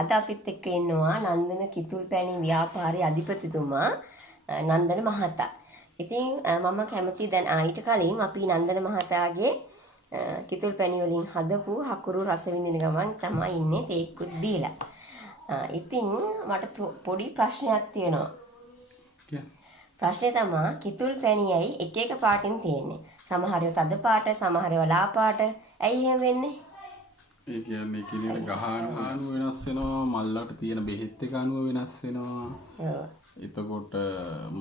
අද අපිත් එක්ක ඉන්නවා නන්දන කිතුල් පැණි ව්‍යාපාරයේ අධිපතිතුමා නන්දන මහතා. ඉතින් මම කැමති දැන් ඊට කලින් අපි නන්දන මහතාගේ කිතුල් පැණි වලින් හදපු හකුරු රස විඳින ගමන් තමයි ඉන්නේ තේක්කුත් බීලා. ඉතින් මට පොඩි ප්‍රශ්නයක් තියෙනවා. ප්‍රශ්නේ තමයි කිතුල් පැණියයි එක එක පාටින් තියෙන්නේ. සමහර ඒවා තද පාට, සමහර ඒවා ලා පාට. ඇයි එහෙම වෙන්නේ? ඒ කියන්නේ කිලියට ගහන අණුව වෙනස් වෙනවා, මල්ලට තියෙන බෙහෙත් එක අණුව වෙනස් වෙනවා. ඔව්. එතකොට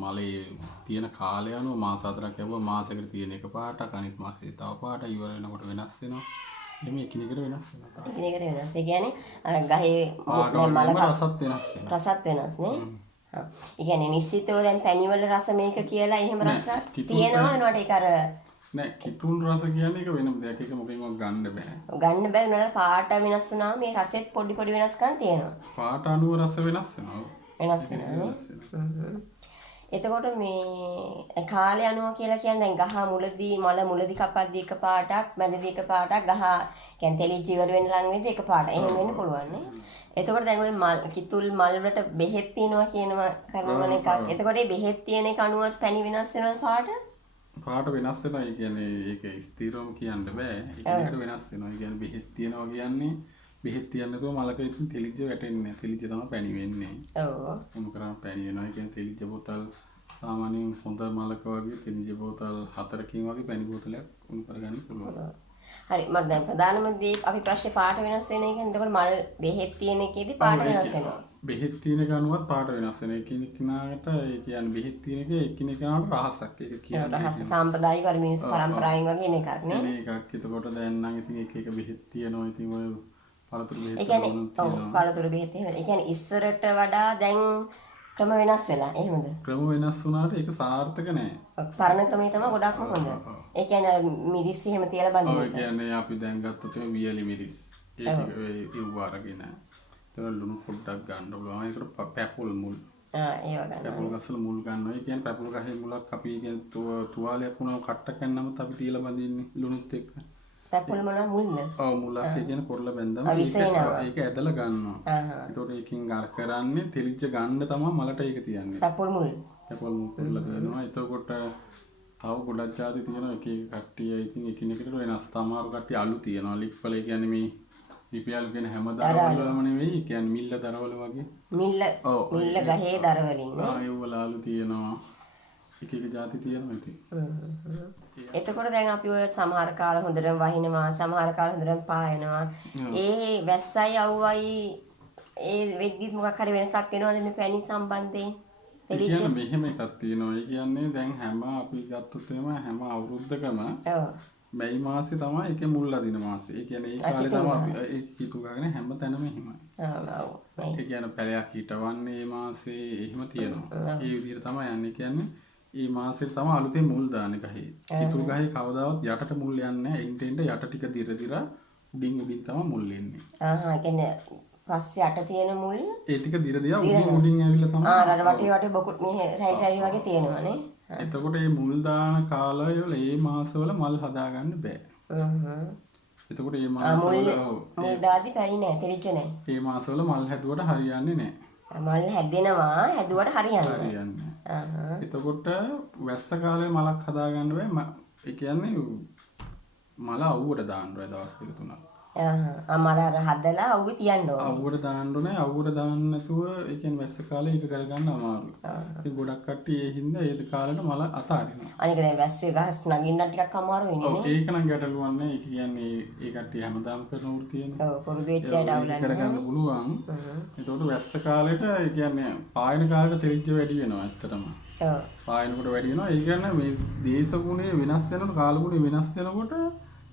මලේ තියෙන කාලය අනුව මාස 4ක් යවුවා මාසයකට තියෙන එක පාටක්, අනිත් මාසෙ තව පාට ඉවර වෙනකොට වෙනස් වෙනවා. එමේ එකිනෙකට වෙනස් වෙනවා. එකිනෙකට වෙනස්. ඒ කියන්නේ අර ගහේ මලක රසත් වෙනස් වෙනවා. රසත් වෙනස් නේ. ඒ කියන්නේ නිශ්චිතව දැන් පැණි වල රස මේක කියලා එහෙම රසක් තියෙනවා නේද? ඒක අර නෑ කිතුල් රස කියන්නේ ඒක වෙනම දෙයක්. ඒක මොකෙන්වත් ගන්න බෑ. ගන්න බෑ නේද? පාට වෙනස් වුණාම මේ රසෙත් පොඩි පොඩි වෙනස්කම් තියෙනවා. පාට අණුව රස වෙනස් වෙනවා. වෙනස් වෙනවා. එතකොට මේ කාලය අනුව කියලා කියන්නේ දැන් ගහ මුලදී මල මුලදී කපද්දී එක පාටක්, මැදදී එක පාටක්, ගහ කියන්නේ තෙලිච්ච ඉවර වෙන රන් වෙද්දී එක පාට. එහෙම වෙන්න පුළුවන් නේ. එතකොට දැන් ওই කිතුල් මල් වලට බෙහෙත් තියෙනවා කියනවා කරන එකක්. එතකොට මේ බෙහෙත් තියෙන එක අනුවත් පැණි වෙනස් වෙනවා පාට? පාට වෙනස් වෙනවා. ඒ කියන්නේ ඒක ස්ථිරවම කියන්න බෑ. ඒකට වෙනස් වෙනවා. ඒ කියන්නේ බෙහෙත් තියනවා කියන්නේ බෙහෙත් තියන්න නැතුව මලක ඉතින් තෙලිජ්ජ වැටෙන්නේ නැහැ. තෙලිජ්ජ තමයි පැණි වෙන්නේ. ඔව්. එහෙම කරාම පැණි වෙනවා. ඒ කියන්නේ තෙලිජ්ජ බෝතල් සාමාන්‍යයෙන් හොඳ මලක වගේ තෙලිජ්ජ බෝතල් 4කින් වගේ පැණි බෝතලයක් උණු කරගන්න පුළුවන්. හරි මට දැන් ප්‍රධානම දේ අපි ප්‍රශ්නේ පාට වෙනස් වෙන එක. එතකොට මල් බෙහෙත් තියෙන එකේදී පාට වෙනස් වෙනවා. බෙහෙත් තියෙන කනුවත් පාට වෙනස් වෙනවා. එකිනෙකාට ඒ කියන්නේ බෙහෙත් තියෙන එකේ එකිනෙකාට රහසක්. ඒක කියන්නේ රහස සාම්ප්‍රදායික වල මිනිස්සු පරම්පරාවෙන් වගේ එන එකක් නේ. මේකක්. එතකොට දැන් නම් ඉතින් එක එක බෙහෙත් තියෙනවා. ඉතින් ඔය පළතුරු බෙහෙත් ඒ කියන්නේ ඔව් පළතුරු බෙහෙත් එහෙම. ඒ කියන්නේ ඉස්සරට වඩා දැන් ක්‍රම වෙනස් වෙලා එහෙමද? ක්‍රම වෙනස් වුණාට ඒක සාර්ථක නෑ. පරණ ක්‍රමේ තමයි ගොඩක්ම හොඳ. ඒ කියන්නේ අර මිරිස් එහෙම තියලා බඳින එක. ඔය කියන්නේ අපි දැන් ගත්තොත් වියලි මිරිස්. ඒ ටික ඉව්ව අරගෙන. ඒතර ලුණු පොඩ්ඩක් ගන්න ඕන. ඒකට පැපුල් මුල්. ඒව ගන්න. පැපුල් ගස්වල මුල් ගන්නවා. ඒ කියන්නේ පැපුල් ගහේ මුලක් අපි කියන්නේ තුවාලයක් වුණා කට්ට කන්නමත් අපි තියලා බඳින්නේ ලුණුත් එක්ක. පැපුල් මොන මුල්ද? ඔව් මුලක් ඒ කියන්නේ කොරලා බැඳම ඒක ඇදලා ගන්නවා. ඒතකොට ඒකෙන් අර කරන්නේ තෙලිච්ච ගන්න තමයි මලට ඒක තියන්නේ. පැපුල් මුල්. පැපුල් මුල් කොරලා ගන්නවා. එතකොට තව ගොඩක් ಜಾති තියෙනවා. එක එක කට්ටිය ඉතින් එකිනෙකට වෙනස්. තමාරු කට්ටිය අලු තියෙනවා. ලිප්පල කියන්නේ මේ ලිපියලු කියන හැම දරවලම නෙවෙයි. කියන්නේ මිල්ල දරවල වගේ. මිල්ල ගහේ දරවලින් නේ. ඒ වල අලු තියෙනවා. එක එක ಜಾති තියෙනවා ඉතින්. එතකොට දැන් අපි ඔය සමහර කාල හොඳටම වහිනවා, සමහර කාල හොඳටම පායනවා. ඒ වැස්සයි අවුවයි ඒ වෙද්දිත් මොකක් හරි වෙනසක් වෙනවද මේ පැණි සම්බන්ධයෙන්? ඒ කියන්නේ මෙහෙම එකක් තියෙනවා. ඒ කියන්නේ දැන් හැම අපි ගත්තොත් හැම අවුරුද්දකම මැයි මාසේ තමයි ඒකේ මුල් අදින මාසේ. ඒ කියන්නේ ඒ කාලේ තමයි අපි ඒ කිතු ගාගෙන හැම තැනම එහෙමයි. ඔව්. ඒ කියන්නේ පැලයක් හිටවන්නේ මේ මාසේ එහෙම තියෙනවා. ඒ විදිහට තමයි යන්නේ. කියන්නේ මේ මාසෙට තමයි අලුතෙන් මුල් දාන්නේ ගහේ. කිතුල් ගහේ කවදාවත් යටට මුල් යන්නේ නැහැ. එන්ට යට ටික දිර උඩින් තමයි මුල් එන්නේ. ඒ කියන්නේ පස්සේ යට තියෙන මුල් ඒ ටික දිර උඩින් ඇවිල්ලා තමයි අර වටේ බොකුත් මේ රැයි වගේ තියෙනවානේ. එතකොට මේ මුල් දාන කාලවල මේ මාසවල මල් හදාගන්න බෑ. එතකොට මේ මාසවල මුල් දාදි පැණි නෑ, තෙලිච්ච නෑ. මේ මාසවල මල් හැදුවට හරියන්නේ නෑ. මල් හැදෙනවා, හැදුවට හරියන්නේ නෑ. එතකොට වැස්ස කාලේ මලක් හදාගන්න බෑ. ඒ කියන්නේ මල අවුවට දාන්න බෑ දවස් දෙක තුනක්. මල හදලා අවුවේ තියන්න ඕනේ. අවුවට දාන්න ඕනේ. අවුවට දාන්න නැතුව ඒ කියන්නේ වැස්ස කාලේ ඒක කරගන්න අමාරුයි. ඒ ගොඩක් කට්ටිය ඒ හින්දා ඒ කාලේට මල අතාරිනවා. අනික දැන් වැස්සේ ගහස් නගින්න ටිකක් අමාරුයි නේ. ඔව් ඒක නම් ගැටලුවක් නෑ. ඒක කියන්නේ ඒ කට්ටිය හැමදාම කරන වෘත්තියනේ. ඔව් පුරුදු වෙච්ච අයට අවුලක් කරගන්න පුළුවන්. ඒතකොට වැස්ස කාලේට ඒ කියන්නේ පායන කාලේට තෙලිච්ච වැඩි වෙනවා ඇත්තටම. ඔව්. පායනකොට වැඩි වෙනවා. ඒ කියන්නේ මේ දේශගුණේ වෙනස් වෙනකොට කාලගුණේ වෙනස් වෙනකොට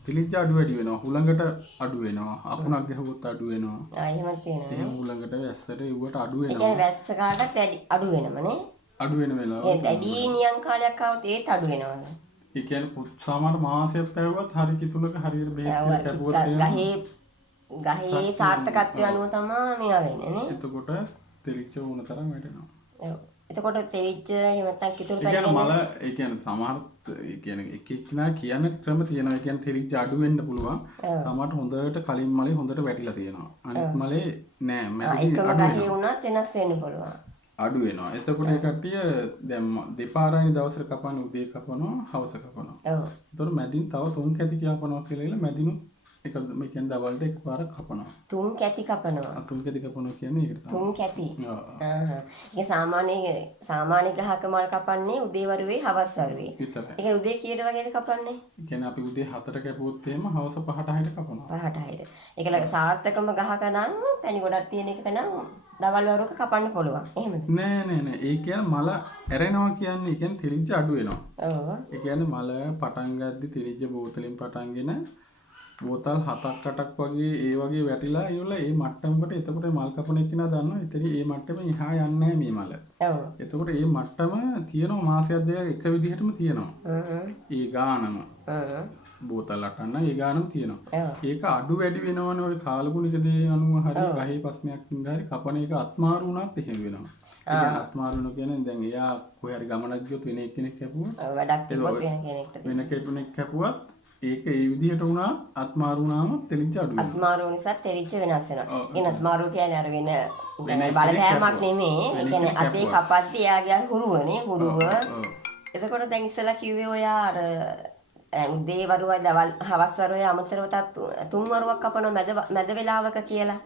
තෙලිච්ච අඩු වැඩි වෙනවා. හුළඟට අඩු වෙනවා. අකුණක් ගැහුවොත් අඩු වෙනවා. එහෙමත් තියෙනවා. එහෙම හුළඟට වැස්සට ඒවට අඩු වෙනවා. ඒ කියන්නේ වැස්ස කාටත් වැඩි අඩු වෙනවනේ. අඩු වෙන වෙලාව. ඒ වැඩි නියම් කාලයක් ආවොත් ඒත් අඩු වෙනවා. ඒ කියන්නේ සාමාන්‍ය මාසයක් පැවුවත් හරි කිතුලක හරියට බෙහෙත් කැපුවොත් ගහේ සාර්ථකත්වය අනුව තමයි මේවා වෙන්නේ නේ. එතකොට තෙලිච්ච වුණ තරම් වැඩෙනවා. ඔව්. එතකොට තෙලිච්ච එහෙම නැත්නම් කිතුල් ඒ පැණි කියන්නේ මල ඒ කියන්නේ සමහර ඒ කියන්නේ එක එක්කෙනා කියන ක්‍රම තියෙනවා. ඒ කියන්නේ තෙලිච්ච අඩු වෙන්න පුළුවන්. සමහරට හොඳට කලින් මලේ හොඳට වැටිලා තියෙනවා. අනිත් මලේ නෑ මැදදී එකම ගහේ වුණත් වෙනස් වෙන්න පුළුවන්. අඩු වෙනවා. එතකොට ඒ කට්ටිය දැන් දෙපාරයිනි දවසට කපන්නේ උදේ කපනවා හවස කපනවා. ඔව්. එතකොට මැදින් තව 3 කැති කපනවා කියලා ඉල මැදිනුත් එක මේ කියන්නේ දවල්ට එකපාරක් කපනවා. 3 කැති කපනවා. 3 කැති කපනවා කියන්නේ ඒකට තමයි. 3 කැති. ඒක සාමාන්‍ය ගහක මල් කපන්නේ උදේ වරුවේ හවස් වරුවේ. විතරයි. ඒක උදේ කීයට වගේද කපන්නේ? ඒ කියන්නේ අපි උදේ 4ට කැපුවොත් එහෙම හවස 5ට 6ට කපනවා. 5ට 6ට. ඒක සාර්ථකම ගහක නම් පැණි ගොඩක් තියෙන එක නම් දවල් වරුවක කපන්න පුළුවන්. එහෙමද? නෑ. ඒ කියන්නේ මල ඇරෙනවා කියන්නේ කියන්නේ තෙලිච්ච අඩු වෙනවා. ඔව්. ඒ කියන්නේ මල පටන් ගද්දි තෙලිච්ච බෝතලෙන් පටන්ගෙන බෝතල් 7ක් 8ක් වගේ ඒ වගේ වැටිලා ඉවරලා ඒ මට්ටමකට එතකොට මල් කපන එක්කිනා දන්නවා එතන ඒ මට්ටමෙන් එහා යන්නේ නැහැ මේ මල. ඔව්. එතකොට ඒ මට්ටම තියෙනවා මාසයක් දෙකක් එක විදිහටම තියෙනවා. ඒ ගානම. බෝතල් 8ක් නම් ඒ ගානම තියෙනවා. ඒක අඩු වැඩි වෙනවනේ ඔය කාලගුණික දේ අනුව හරි ගහේ ප්‍රශ්නයක් ඉඳලා හරි කපන එක අත්මාරු වුණත් එහෙම වෙනවා. ඒ කියන්නේ අත්මාරු වෙනවා කියන්නේ දැන් එයා කොහේ හරි ගමනක් ගියොත් වෙන එක්කෙනෙක් කැපුවා. වැඩක් තිබ්බොත් වෙන කෙනෙක්ට. වෙන කෙනෙක් කැපුවත් ඒක ඒ විදිහට වුණා අත්මාරු වුණාම තෙලිච්ච අඩු වෙනවා. අත්මාරු නිසා තෙලිච්ච වෙනස් වෙනවා. කියන අත්මාරු කියන්නේ අර වෙන බලපෑමක් නෙමෙයි. ඒ කියන්නේ අතේ කපද්දී එයාගේ හුරුවනේ හුරුව. එතකොට දැන් ඉස්සලා කිව්වේ ඔයා අර උදේ වරුවයි දවල් හවස් වරුවයි අමතරව තුන් වරුවක් කපනවා මැද වෙලාවක කියලා.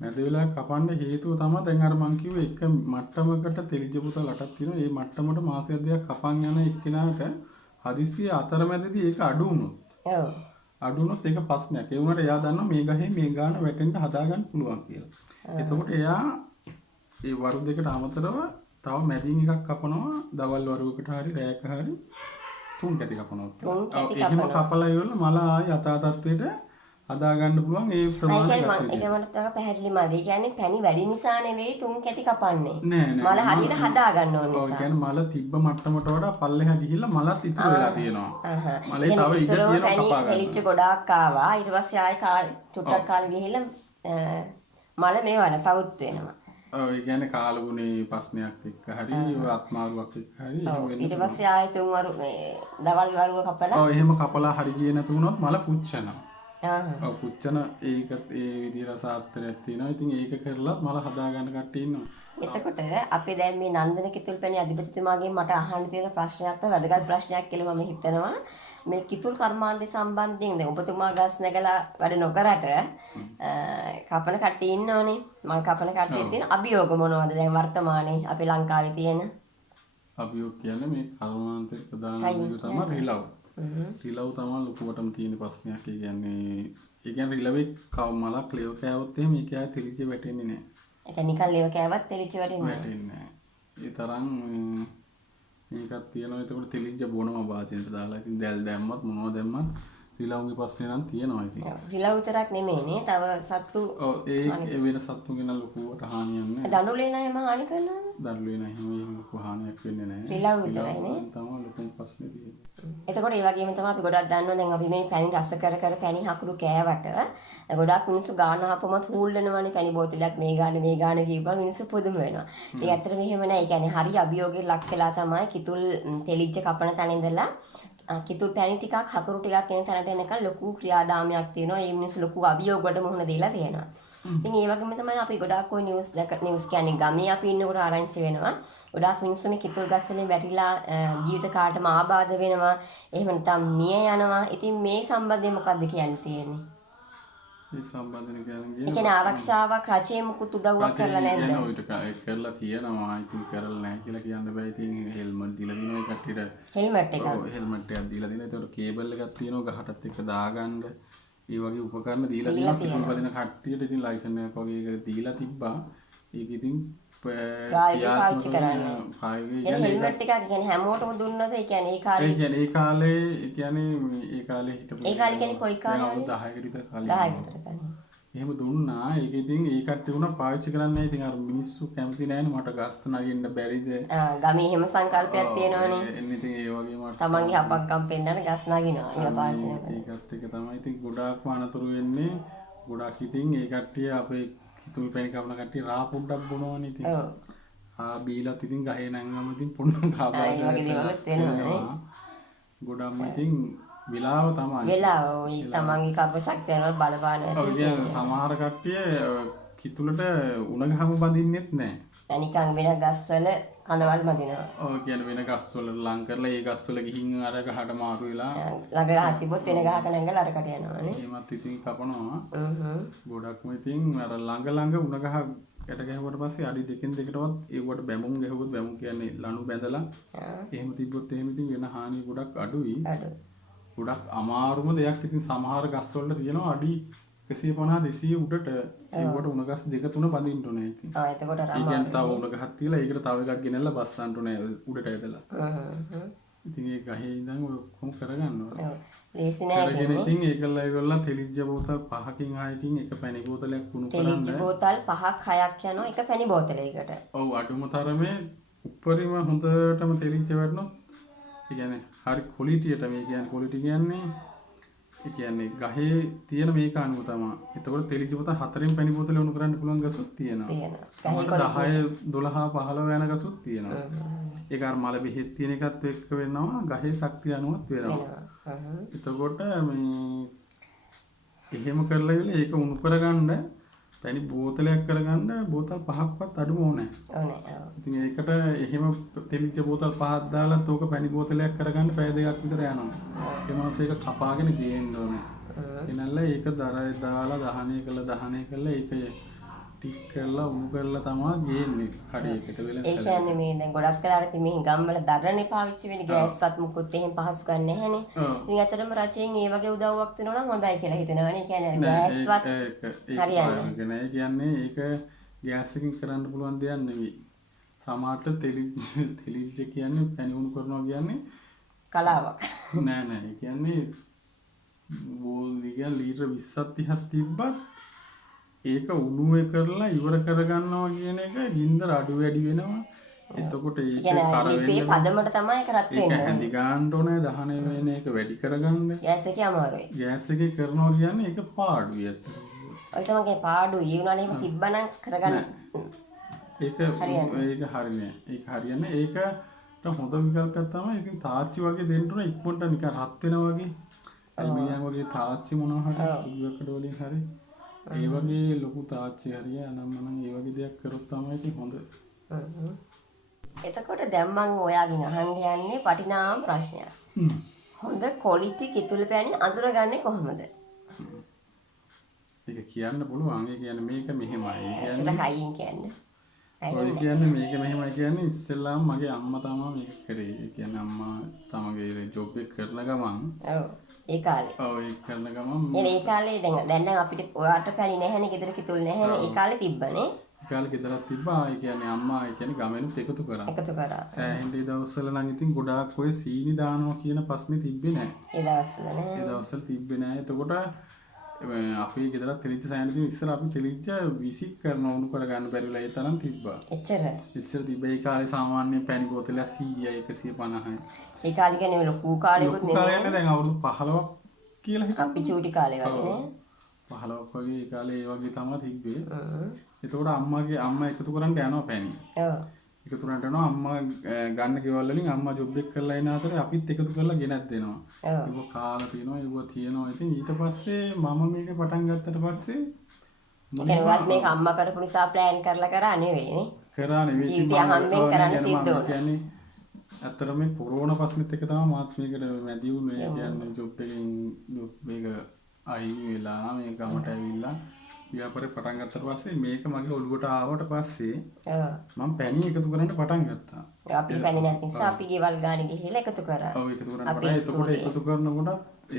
මැද වෙලාවක කපන්න හේතුව තමයි දැන් අර මං කිව්වේ එක මට්ටමකට තෙලිච්ච පුතල් 8ක් තියෙනවා. ඒ මට්ටමට මාසයක් දෙකක් කපන් යන එක්කෙනාට හදිස්සිය අතරමැදදී ඒක අඩු වුණොත්. ඔව්. අඩු වුණොත් ඒක ප්‍රශ්නයක්. ඒ වුණාට එයා දන්නවා මේ ගහේ මේ ගාන වැටෙන්න හදාගන්න පුළුවන් කියලා. එතකොට එයා ඒ වරු දෙකට අමතරව තව මැදින් එකක් කපනවා දවල් වරුවකට හරි රැයක හරි 3 කැටි කපනවා. එහෙම කපලා ඉවරලා මල ආය යථා තත්ත්වයට හදාගන්න පුළුවන් ඒ ප්‍රමාණය. ඒක මට තව පැහැදිලි මදි. ඒ කියන්නේ පැණි වැඩි නිසා නෙවෙයි 3 කැටි කපන්නේ. නෑ. මල හරියට හදාගන්න ඕන නිසා. ඔව් කියන්නේ මල තිබ්බ මට්ටමට වඩා පල්ලෙහා ගිහිල්ලා මලත් ඉතුරු වෙලා තියෙනවා. මලේ තව ඉඳ තියෙනවා කපා ගන්න. තෙලිච්ච ගොඩාක් ආවා. ඊට පස්සේ ආයෙ චුට්ටක් කාලේ ගිහිල්ලා මල මේ වන සවුත් වෙනවා. ඔව් ඒ කියන්නේ කාලගුණේ ප්‍රශ්නයක් එක්ක හරි ආත්මාරුවක් එක්ක හරි එහෙම වෙනවා. ඊට පස්සේ ආයෙ තුන් වරු දවල් වරුව කපලා ඔව් එහෙම කපලා හරි ගියේ නැතු වුණොත් මල පුච්චනවා. ඔව් පුච්චන ඒකත් ඒ විදිහට සාත්‍රයක් තියෙනවා. ඉතින් ඒක කරලා මල හදාගන්න කට්ටිය ඉන්නවා. එතකොට අපි දැන් මේ නන්දන කිතුල් පැණි අධිපතිතුමාගෙන් මට අහන්න තියෙන ප්‍රශ්නයක් වැදගත් ප්‍රශ්නයක් කියලා මම හිතනවා. මේ කිතුල් කර්මාන්තය සම්බන්ධයෙන් දැන් ඔබතුමා ගස් නැගලා වැඩ නොකරට කපන කට්ටිය ඉන්නෝනේ. මම කපන කට්ටියට තියෙන අභියෝග මොනවද දැන් වර්තමානයේ අපේ ලංකාවේ තියෙන? අභියෝග කියන්නේ මේ කර්මාන්තයේ ප්‍රධාන අභියෝග තමයි රිලව්. රිලව් තමයි ලොකුවටම තියෙන ප්‍රශ්නයක්. ඒ කියන්නේ රිලවේ කව මලක් ලෙව කෑවොත් එහෙම ඒක ආයෙ තෙලිච්ච වැටෙන්නේ නැහැ. ඒක නිකන් ලෙව කෑවත් තෙලිච්ච වැටෙන්නේ නැහැ. ඒ තරම් මේකක් තියෙනවා. ඒකට තෙලිච්ච බොනවා වාසියට දාලා. ඉතින් දැල් දැම්මත් මොනවද දැම්මත් රිලව්ගේ ප්‍රශ්නේ නම් තියෙනවා ඉතින්. රිලව් විතරක් නෙමෙයිනේ. තව සත්තු ඒ වෙන සත්තුගෙන ලොකුවට හානියක් නැහැ. දඬුලේ නෑම හානි කරනවද? දඬුලේ නැහැ. එහෙම ලොකු හානියක් වෙන්නේ නැහැ. රිලව් විතරයිනේ. තමයි ලොකුම ප්‍රශ්නේ තියෙන්නේ. එතකොට ඒ වගේම තමයි අපි ගොඩක් දන්නවා දැන් අපි මේ පැණි රස කර පැණි හකුරු කෑවට ගොඩක් මිනිස්සු ගාන ආපමත් හූල් වෙනවනේ පැණි බෝතලයක් මේ ගාන කියපුවා මිනිස්සු පුදුම වෙනවා. ඒ ඇත්තට මෙහෙම නෑ. ඒ කියන්නේ හරි අභියෝගයෙන් ලක් වෙලා තමයි කිතුල් තෙලිච්ච කපන තැන ඉඳලා කිතුල් පැණි ටිකක් හකුරු ටිකක් එන තැනට එනකන් ලොකු ක්‍රියාදාමයක් තියෙනවා. ඒ මිනිස්සු ලොකු අභියෝග වලට මුහුණ දීලා තියෙනවා. ඉතින් ඒ වගේම තමයි අපි ගොඩක් ඔය නිවුස් කියන්නේ ගමේ අපි ඉන්නකොට ආරංචි වෙනවා. ගොඩක් මිනිස්සු මේ කිතුල් ගස් වලින් වැටිලා ජීවිත කාටම ආබාධ වෙනවා. එහෙම නැත්නම් මිය යනවා. ඉතින් මේ සම්බන්ධයෙන් මොකක්ද කියන්න තියෙන්නේ? මේ සම්බන්ධයෙන් කියන්නේ ඒ කියන්නේ ආරක්ෂාවක් රජයේ මුකුත් උදව්වක් කරලා නැද්ද? ඒක කරලා තියෙනවා. ඉතින් කරලා නැහැ කියලා කියන්න බෑ. ඉතින් හෙල්මට් දීලා දිනවා ඒ කට්ටියට. හෙල්මට් එකක්. ඔව් හෙල්මට් එකක් දීලා දිනවා. ඒතකොට කේබල් එකක් තියෙනවා ගහටත් එක්ක දාගන්න. ඒ වගේ උපකරණ දීලා තියෙනවා. කිතුල් පදින කට්ටියට ඉතින් ලයිසන් එකක් වගේ එකක් දීලා තිබ්බා. ඒක ඉතින් පාවිච්චි කරන්නේ. ඒ හෙල්මට් එකක් කියන්නේ හැමෝටම දුන්නද? ඒ කියන්නේ ඒ කාලේ ඒ කාලේ හිටපු ඒ කාලේ කියන්නේ කොයි කාලේ? 10කට විතර කාලේ. 10කට විතර කාලේ. එහෙම දුන්නා. ඒක ඉතින් ඒ කට්ටිය උනා පාවිච්චි කරන්නේ නැහැ. ඉතින් අර මිනිස්සු කැමති නැහැනේ මට ගස් නගින්න බැරිද? ගමේ එහෙම සංකල්පයක් තියෙනවනේ. එන්නේ ඉතින් ඒ වගේ මට තමන්ගේ අපක්කම් පෙන්නන ගස් නගිනවා. ඒක පාවිච්චි කරනවා. ඒකත් එක තමයි ඉතින් ගොඩාක්ම අනතුරු වෙන්නේ. ගොඩක් ඉතින් ඒ කට්ටිය අපේ කිතුල් පැණි කපන කට්ටිය රා පොඩ්ඩක් බොනවනේ ඉතින්. ඔව්. බීලත් ඉතින් ගහේ නැංගම ඉතින් පොන්න කාබා ඒ වගේ දේවල් තියෙනවා. ගොඩක්ම ඉතින් වෙලාව තමයි. වෙලාව ඔය තමන්ගේ කර්ම ශක්තිය අනුව බලපාන ඔය කියන්නේ සමහර කට්ටිය කිතුලට උණ ගහම බඳින්නෙත් නැහැ. නිකන් වෙන ගස්වල කඳවල් බඳිනවා. ඔය කියන්නේ වෙන ගස්වල ලං කරලා ඒ ගස්වල ගිහින් අර ගහට මාරු වෙලා ළඟ ගහක් තිබ්බොත් වෙන ගහක නැංගලා අරකට යනවානේ. එහෙමත් ඉතින් කපනවා. ගොඩක්ම ඉතින් අර ළඟ උණ ගහ යට ගැහුවට පස්සේ අඩි දෙකෙන් දෙකටවත් ඒකට බැමුම් ගැහුවොත් බැමුම් කියන්නේ ලණු බැඳලා එහෙම තිබ්බොත් එහෙම ඉතින් වෙන හානිය ගොඩක් අඩුයි. ගොඩක් අමාරුම දෙයක් ඉතින් සමහර ගස් වලට තියෙනවා අඩි 150 200 උඩට ඒකට උණ ගස් දෙක තුන බඳින්න ඕනේ ඉතින්. එතකොට ඒ කියන්නේ තව උණ ගහක් තියලා ඒකට තව එකක් ගෙනල්ලා බස්සන්න ඕනේ උඩට ඇදලා. ඉතින් ඒ ගහේ ඉඳන් ඔය ඔක්කොම කරගන්න ඕනේ. ලේසි නෑ කියන්නේ. ඉතින් ඒකල්ලා ඒගොල්ලෝ තෙලිජ්ජ බෝතල් 5කින් 6කින් එක පැණි බෝතලයක් කුණු කරන්නේ. තෙලිජ්ජ බෝතල් 5ක් 6ක් යනවා එක පැණි බෝතලයකට. ඔව් අඩුම තරමේ උඩරිම හොඳටම තෙලිජ්ජ වටනොත් ඒ කියන්නේ හරි ක්වොලිටියට මේ කියන්නේ ක්වොලිටි කියන්නේ ඒ කියන්නේ ගහේ තියෙන මේක අනුව තමයි. එතකොට තෙලිජ්ජ බෝතල් 4න් පැණි බෝතලේ උණු කරන්න පුළුවන් ගසුත් තියෙනවා. ගහේ 10 12 15 යන ගසුත් තියෙනවා. ඒක අර මල බෙහෙත් තියෙන එකත් එක්ක වෙනවා ගහේ ශක්තිය අනුවත් වෙනවා. එතකොට මේ එහෙම කරලා ඉවල ඒක උණු කරගන්න පැණි බෝතලයක් කරගන්න බෝතල් 5ක්වත් අඩුම ඕනේ. ඉතින් ඒකට එහෙම තෙලිච්ච බෝතල් 5ක් දාලා තෝක පැණි බෝතලයක් කරගන්න පැය දෙකක් විතර යනවා. ඒ මොනවාස ඒක කපාගෙන ගේන්න ඕනේ. එනල්ල ඒක දරයි දාලා දහණය කළා ඒක ටික් කරලා උණු කරලා තමයි ගේන්නේ කඩේකට වෙලෙන්. ඒ කියන්නේ මේ දැන් ගොඩක් වෙලාවට ඉතින් මේ ගම්වල දරණේ පාවිච්චි වෙන්නේ ගෑස්වත් මුකුත් එහෙම පහසුකම් නැහැනේ. ඉතින් අතරම රජයෙන් ඒ වගේ උදව්වක් දෙනවා නම් හොඳයි කියලා හිතනවානේ. ඒ කියන්නේ ගෑස්වත් හරියන්නේ. ඒ කියන්නේ ඒක ගෑස් එකකින් කරන්න පුළුවන් දෙයක් නෙවෙයි. සමහරට තෙලිච්ච කියන්නේ පැණි උණු කරනවා කියන්නේ කලාවක්. නෑ ඒ කියන්නේ බෝල් විගන් ලීටර් 20ක් 30ක් තිබ්බත් ඒක උණුවේ කරලා ඉවර කරගන්නවා කියන එක ගින්දර අඩු වැඩි වෙනවා. එතකොට ඒක කර වෙන්නේ පදමට තමයි ඒක රත් වෙන්නේ. ඒක හැඳි ගන්න ඕනේ දහණය වෙන එක වැඩි කරගන්න. ගෑස් එකේ අමාරුයි. ගෑස් එකේ කරනවා කියන්නේ ඒක පාඩුයි ඇත්තට. ඔය තමයි පාඩුයි. ඒ උනානේ එහෙම තිබ්බනම් කරගන්න. ඒක හරියන්නේ. ඒක හරියන්නේ. ඒකට හොඳ විකල්පයක් තමයි ඉතින් තාච්චි වගේ දෙන්න උන ඉක්මනට නිකන් රත් වෙනවා වගේ. අල්මිනියම් වගේ තාච්චි මොනවා හරි සුදුකඩ වලින් හරි ඒ වගේ ලොකු තාච්චි හරිය අනම්මනම් ඒ වගේ දෙයක් කරොත් තමයි ඉතින් හොඳ. එතකොට දැන් මම ඔයාගෙන් අහන්න යන්නේ වටිනාම ප්‍රශ්නයක්. හොඳ ක්වොලිටි කිතුල් පැණි අඳුරගන්නේ කොහොමද? ඒක කියන්න පුළුවන්. ඒ කියන්නේ මේක මෙහෙමයි. ඒ කියන්නේ හයියෙන් කියන්නේ. ඔය කියන්නේ මේක මෙහෙමයි කියන්නේ ඉස්සෙල්ලාම මගේ අම්මා තමයි මේක කරේ. ඒ කියන්නේ අම්මා තමගේ ජොබ් එක කරන ගමන් ඒ කාලේ. ඔව් ඒක කරන ගමන් ඒ කාලේ දැන් අපිට ඔයාට පැණි නැහැනේ ගෙදර කිතුල් නැහැනේ. ඒ කාලේ තිබ්බනේ. ඒ කාලේ ගෙදරක් තිබ්බා. ඒ කියන්නේ අම්මා ඒ කියන්නේ ගමෙනුත් එකතු කරා. සෑහෙන දවස්වල නම් ඉතින් ගොඩාක් ඔය සීනි දානවා කියන ප්‍රශ්නේ තිබ්බේ නැහැ. ඒ දවස්වල නෑ. ඒ දවස්වල තිබ්බේ නැහැ. එතකොට අපි ගෙදර තෙලිච්ච සෑහෙන ඉතින් ඉස්සර අපි තෙලිච්ච විසික් කරන උණු කර ගන්න බැරිලා ඒ තරම් තිබ්බා. එච්චර තිබ්බේ. ඒ කාලේ සාමාන්‍ය පැණි බෝතලයක් 100යි 150යි. ඒ කාලේ කියන්නේ ලොකු කාලෙකුත් නෙමෙයි. කාලේ දැන් අවුරුදු 15ක් කියලා හිතන්න. අපි චූටි කාලේ වගේ නේ. 15ක් වගේ ඒ කාලේ ඒ වගේ තමයි තිබ්බේ. එතකොට අම්මා එකතු කරන්න යනවා පැණි. එකතු කරන්න යනවා අම්මා ගන්න ගෙවල් වලින් අම්මා ජොබ් එක කරලා එන අතරේ අපිත් එකතු කරලා ගෙනත් දෙනවා. ඒක කාලා තියෙනවා. ඉතින් ඊට පස්සේ මම මේක පටන් ගත්තට පස්සේ මොකද මේක අම්මා කරපු නිසා ප්ලෑන් කරලා නෙවෙයිනේ. කරා නෙවෙයි. ඉතින් අම්මෙන් කරන්න සිද්ධ වුණා. ඇත්තට මේ කොරෝනා ප්‍රශ්නෙත් එක තමයි මාත් මේකට මැදි වුණේ. ඒ කියන්නේ ජොබ් එකෙන් මේක අයින් වෙලා මේ ගමට ඇවිල්ලා ව්‍යාපාරේ පටන් ගත්තට පස්සේ මේක මගේ ඔළුවට ආවට පස්සේ මම පැණි එකතු කරන්න පටන් ගත්තා. අපි පැණි නැති නිසා අපි ගෙවල් ගානේ ගිහිල්ලා එකතු කරා. ඔව් එකතු කරන්න පටන් එකතු කරනකොට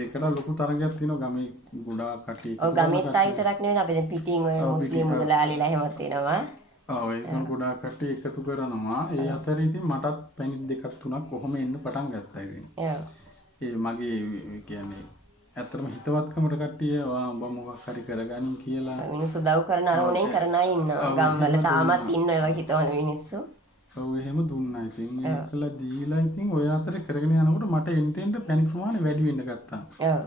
ඒකට ලොකු තරගයක් තියෙනවා ගමේ ගොඩාක් කට්ටිය. ඔව් ගමෙත් ආ විතරක් නෙවෙයි අපි දැන් පිටින් ඔය මුස්ලිම් මුදලාලිලා එහෙමත් තියෙනවා. ඔව් ඒකම ගොඩාක් කට්ටිය එකතු කරනවා. ඒ අතරේ ඉතින් මටත් පැණි දෙකක් තුනක් කොහොම එන්න පටන් ගත්තා ඉතින්. ඒ මගේ කියන්නේ ඇත්තටම හිතවත්කමට කට්ටිය උඹ මොකක් හරි කරගන්න කියලා මිනිස්සු උදව් කරන අරමුණෙන් කරන අය ඉන්නවා. ගම්වල තාමත් ඉන්න ඒවා හිතවන මිනිස්සු. ඔව් එහෙම දුන්නා. ඉතින් ඒකලා දීලා ඉතින් ඔය අතරේ කරගෙන යනකොට මට එන්ටෙන්ට පැණි ප්‍රමාණය වැඩි වෙන්න ගත්තා. ඔව්.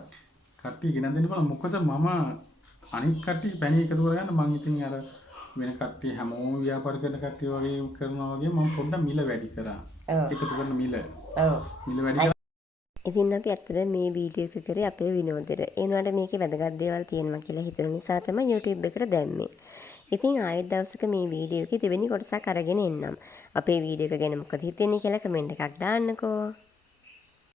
කට්ටිය ගෙනත් දෙන්න බලන්න මොකද මම අනිත් කට්ටිය පැණි එකතු කරගන්න මං ඉතින් අර වෙන කට්ටිය හැමෝම ව්‍යාපාර කරන කට්ටිය වගේ කරනවා වගේ මම පොඩ්ඩක් මිල වැඩි කරා. එකතු කරන මිල. ඔව්. මිල වැඩි කරා. ඉතින් අපි ඇත්තට මේ වීඩියෝ එක කරේ අපේ විනෝදෙට. ඒ වුණාට මේකේ වැදගත් දේවල් තියෙනවා කියලා හිතුන නිසා තමයි YouTube එකට දැම්මේ. ඉතින් ආයෙත් දවසක මේ වීඩියෝ එකේ දෙවෙනි කොටසක් අරගෙන එන්නම්. අපේ වීඩියෝ එක ගැන මොකද හිතෙන්නේ කියලා කමෙන්ට් එකක් දාන්නකෝ.